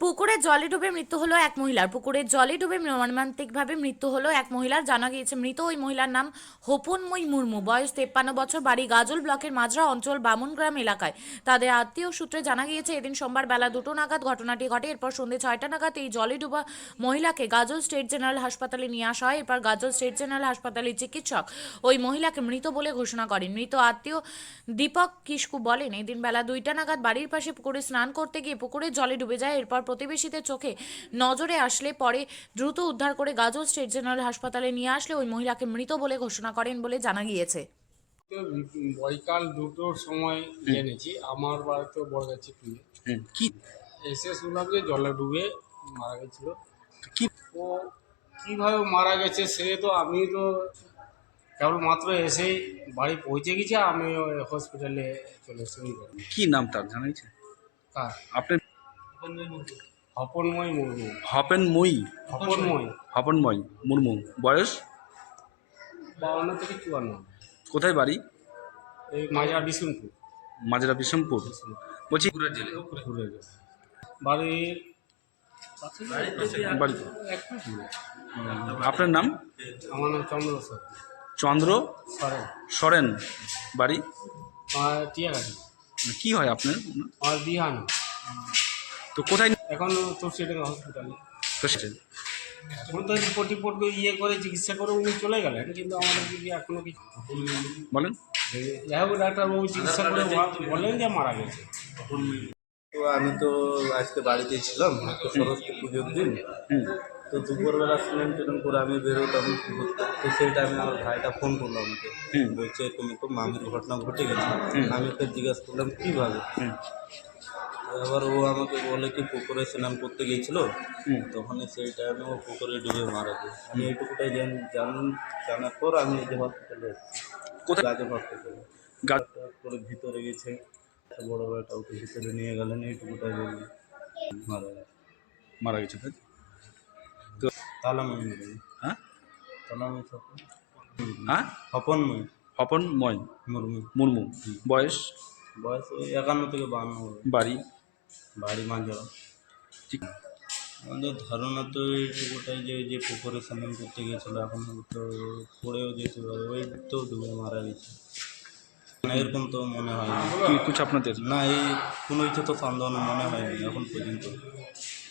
পুকুরে জলে ডুবে মৃত্যু হলো এক মহিলার। পুকুরের জলে ডুবে মর্মান্তিকভাবে মৃত্যু হলো এক মহিলার। জানা গিয়েছে মৃত ওই মহিলার নাম হোপনময়ী মুর্মু, বয়স 53 বছর, বাড়ি গাজল ব্লকের মাজরা অঞ্চল বামুনগ্রাম এলাকায়। তাদের আত্মীয় সূত্রে জানা গিয়েছে এদিন সোমবার বেলা 2টো নাগাদ ঘটনাটি ঘটে। এরপর সন্ধ্যে 6টা নাগাদ এই জলে ডুবা মহিলাকে গাজল স্টেট জেনারেল হাসপাতালে নিয়ে আসা হয়। এরপর গাজল স্টেট জেনারেল হাসপাতালের চিকিৎসক ওই মহিলাকে মৃত বলে ঘোষণা করেন। মৃত আত্মীয় দীপক কিস্কু বলেন, এদিন বেলা 2টা নাগাদ বাড়ির পাশে পুকুরে স্নান করতে গিয়ে পুকুরের জলে ডুবে যায়। এরপর প্রতিবেশীদের চোখে নজরে আসলে পরে দ্রুত উদ্ধার করে গাজল স্টেট জেনারেল হাসপাতালে নিয়ে আসলে ওই মহিলাকে মৃত বলে ঘোষণা করেন বলে জানা গিয়েছে। তো বৈকাল 2টোর সময় জেনেছি। আমার বাড়িতে বড় গেছে টুয়ে কি এসে শুনলাম যে জলে ডুবে মারা গেছিল। কি ও কীভাবে মারা গেছে সে তো আমি তো কেবলমাত্র এসেই বাড়ি পৌঁছে গেছি, আমি হসপিটালে চলে এসেছি। কি নাম তার জানাইছে কার? আপনার? হপনময় মুর্মু। হপেনময়ী হপনময় হপনময়ী মুর্মু, বয়স 52 থেকে 54। কোথায় বাড়ি? এই মাজার বিষ্ণুপুর। মাজরা বিশমপুর। বলছি ঘুরে গেছে বাড়ির বাড়িতে। একটু দূরে। আপনার নাম? আমার নাম চন্দ্রশেখর চন্দ্র সরেন। সরেন, বাড়ি আমার টিয়াগাছি। কি হয় আপনার? আমার বিহান। তো কোথায় এখন তো সেটা হসপিটালে। তো সেটা এখন তো রিপোর্ট টিপোর্ট ইয়ে করে চিকিৎসা করে উনি চলে গেলেন, কিন্তু আমাদের কি এখনো কিছু বলেন। যাই হোক ডাক্তারবাবু চিকিৎসা করে বলেন যে মারা গেছে। তো আমি তো আজকে বাড়িতেই ছিলাম, তো সরস্বতী পুজোর দিন। হুম তো দুপুরবেলা স্নান টেন করে আমি বেরোতাম ঘুরতে। তো সেই টাইমে আমার ভাইটা ফোন করলো আমাকে, হুম বলছে তুমি তো মামির ঘটনা ঘটে গেছে। হুম। আমি ওকে জিজ্ঞাসা করলাম কীভাবে। হুম তো এবার ও আমাকে বলে কি পুকুরে স্নান করতে গিয়েছিল, হুম। তখন সেই টাইমে ও পুকুরে ডুবে মারা যায়। আমি এইটুকুটাই জানার পর আমি এই যে হসপিটালে এসেছি, কোথায়? গাজর হসপিটালে। গা- করে ভিতরে গেছে, বড় ভাইটা ওকে ভিতরে নিয়ে গেলেন, এইটুকুটাই বললি মারা যায়। মারা গেছে তাই? তাহলে আমি মেরে দিই। হ্যাঁ তাহলে আমি হ্যাঁ হপনময় হপনময় মুর্মু। মুর্মু, বয়স? বয়স ওই 51 থেকে 52 হবে। বাড়ি? বাড়ি মাঞ্জা। ঠিক। আমাদের ধারণা তো এইটুকুটাই যে যে পুকুরে স্নান করতে গিয়েছিল, এখন তো পড়েও যেতে পারে, ওই তো ডুবে মারা গেছে। না এরকম তো মনে হয় না। কি কিছু আপনাদের? না এই কোনো কিছু তো সন্দেহ মনে হয়নি এখন পর্যন্ত।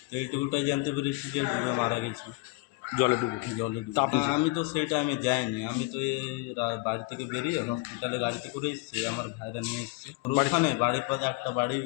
তো এইটুকুটাই জানতে পেরেছি যে ডুবে মারা গেছে, জলে ডুবে? জলে তা আপনি ডুবে। আমি তো সেই টাইমে যাইনি, আমি তো এই বাড়ি থেকে বেরিয়ে হসপিটালে গাড়িতে করে এসেছি, আমার ভাইরা নিয়ে এসেছে। ওখানে বাড়ির পাশে একটা বাড়ি